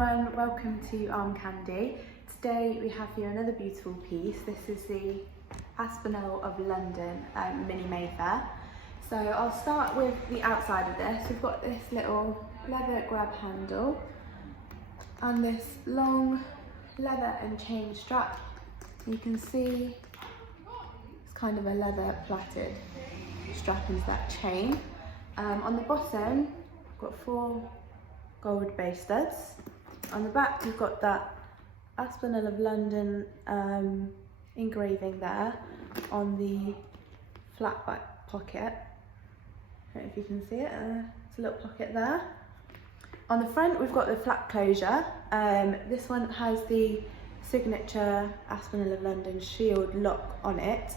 everyone, welcome to Arm Candy. Today we have here another beautiful piece. This is the Aspinal of London mini Mayfair. So I'll start with the outside of this. We've got this little leather grab handle and this long leather and chain strap. You can see it's kind of a leather plaited strap into that chain. On the bottom, we've got 4 gold base studs. On the back you've got that Aspinal of London engraving there on the flat back pocket. I don't know if you can see it, it's a little pocket there. On the front we've got the flat closure. This one has the signature Aspinal of London shield lock on it,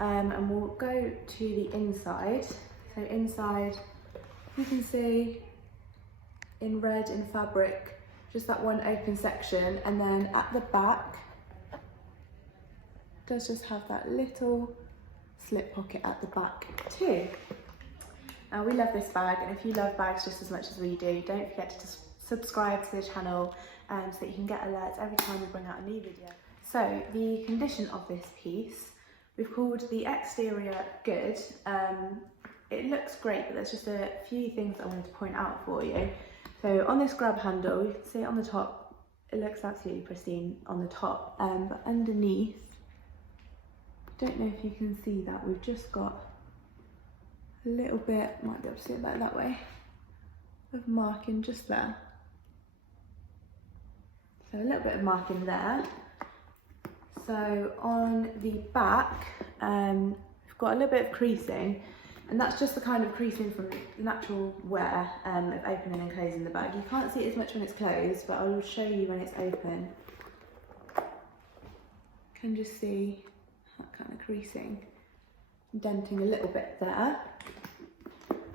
and we'll go to the inside. So inside you can see in red in fabric just that one open section, and then at the back it does just have that little slip pocket at the back too. Now we love this bag, and if you love bags just as much as we do, don't forget to just subscribe to the channel so that you can get alerts every time we bring out a new video. So the condition of this piece, we've called the exterior good. It looks great, but there's just a few things that I wanted to point out for you. So on this grab handle, you can see it on the top, it looks absolutely pristine on the top, but underneath, don't know if you can see that, we've just got a little bit, might be able to see it better that way, of marking just there. So a little bit of marking there. So on the back, we've got a little bit of creasing, and that's just the kind of creasing from the natural wear of opening and closing the bag. You can't see it as much when it's closed, but I will show you when it's open. You can just see that kind of creasing, denting a little bit there.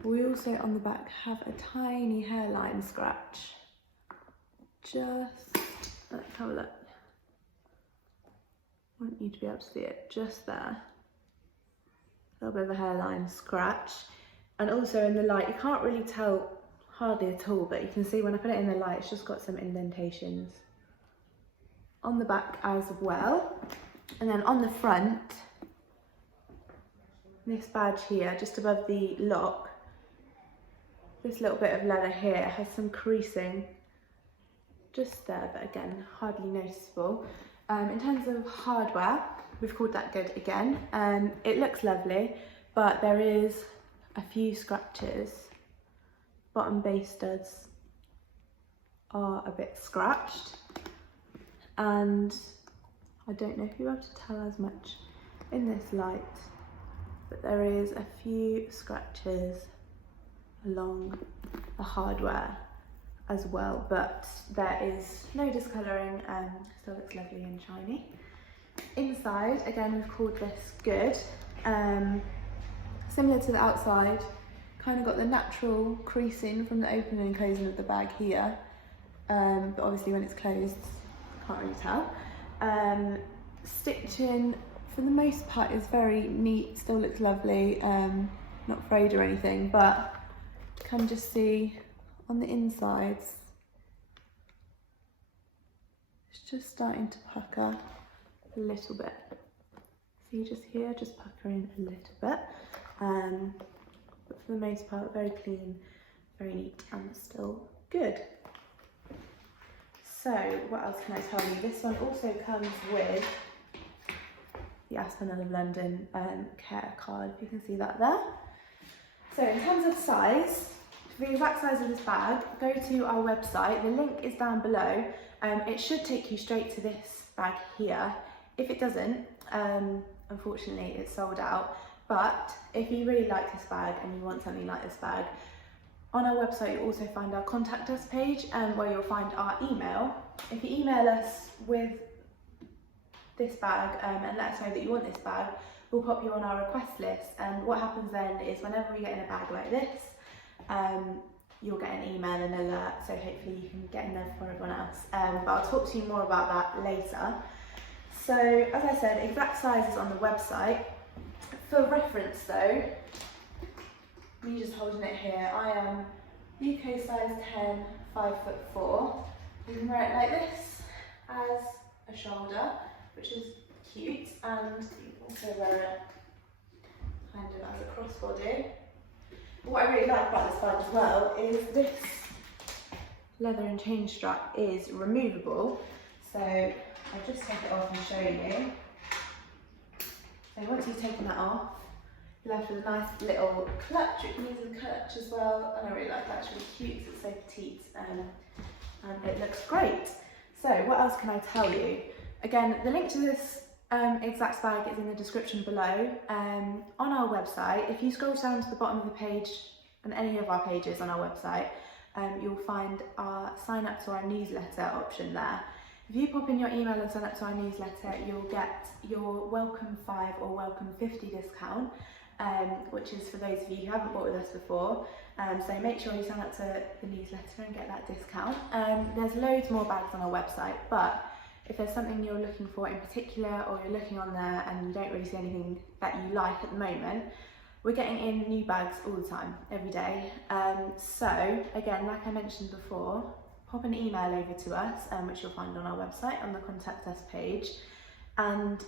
We also on the back have a tiny hairline scratch. Just, let's have a look. I want you to be able to see it just there. A little bit of a hairline scratch, and also in the light you can't really tell hardly at all, but you can see when I put it in the light it's just got some indentations on the back as well. And then on the front, this badge here just above the lock, this little bit of leather here has some creasing just there, but again hardly noticeable. In terms of hardware, we've called that good again. It looks lovely, but there is a few scratches. Bottom base studs are a bit scratched, and I don't know if you're able to tell as much in this light, but there is a few scratches along the hardware as well, but there is no discolouring, still looks lovely and shiny. Inside, again, we've called this good. Similar to the outside, kind of got the natural creasing from the opening and closing of the bag here, but obviously when it's closed, can't really tell. Stitching, for the most part, is very neat, still looks lovely, not frayed or anything, but you can just see on the insides, it's just starting to pucker a little bit. See just here, just puckering a little bit. But for the most part, very clean, very neat, and still good. So what else can I tell you? This one also comes with the Aspinal of London care card, if you can see that there. So in terms of size, for the exact size of this bag, go to our website. The link is down below. It should take you straight to this bag here. If it doesn't, unfortunately it's sold out, but if you really like this bag and you want something like this bag, on our website you'll also find our contact us page, where you'll find our email. If you email us with this bag and let us know that you want this bag, we'll pop you on our request list, and what happens then is whenever we get in a bag like this, you'll get an email and alert, so hopefully you can get in there before everyone else. But I'll talk to you more about that later. So as I said, exact size is on the website. For reference though, me just holding it here, I am UK size 10, 5'4". You can wear it like this as a shoulder, which is cute, and you can also wear it kind of as a crossbody. What I really like about this bag as well is this leather and chain strap is removable. So I'll just take it off and show you. So once you've taken that off, you're left with a nice little clutch. You can use as a clutch as well, and I really like that. It's really cute because it's so petite, and it looks great. So what else can I tell you? Again, the link to this exact bag is in the description below. On our website, if you scroll down to the bottom of the page, and any of our pages on our website, you'll find our sign up to our newsletter option there. If you pop in your email and sign up to our newsletter, you'll get your welcome 5 or welcome 50 discount, which is for those of you who haven't bought with us before. So make sure you sign up to the newsletter and get that discount. There's loads more bags on our website, but if there's something you're looking for in particular, or you're looking on there and you don't really see anything that you like at the moment, we're getting in new bags all the time, every day. So again, like I mentioned before, pop an email over to us, which you'll find on our website on the contact us page, and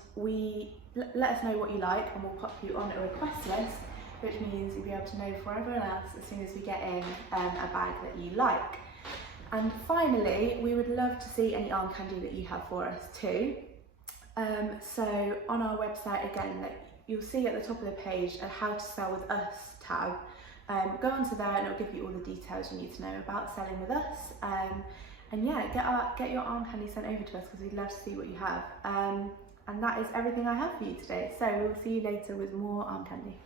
let us know what you like, and we'll pop you on a request list, which means you'll be able to know for everyone else as soon as we get in a bag that you like. And finally, we would love to see any arm candy that you have for us too. So on our website, again, you'll see at the top of the page a how to sell with us tab. Go onto there and it'll give you all the details you need to know about selling with us. And yeah, get your arm candy sent over to us because we'd love to see what you have. And that is everything I have for you today. So we'll see you later with more arm candy.